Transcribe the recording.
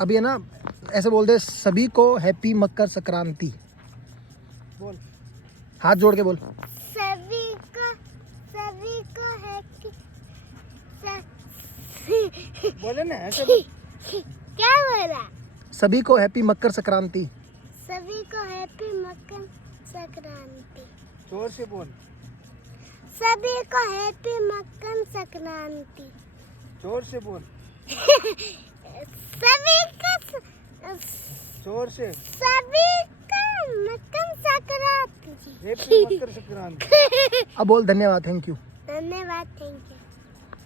अभी है ना, ऐसे बोल दे सभी को हैप्पी मकर संक्रांति। बोल, हाथ जोड़ के बोल। सभी को हैप्पी बोले ना ऐसे। क्या बोला? सभी को हैप्पी मकर संक्रांति। सभी को हैप्पी मकर संक्रांति। जोर से बोल। सभी को हैप्पी मकर संक्रांति। जोर से बोल। सभी को जोर से। सभी को मकर संक्रांति। हैप्पी मकर संक्रांति। अब बोल धन्यवाद, थैंक यू। धन्यवाद, थैंक यू।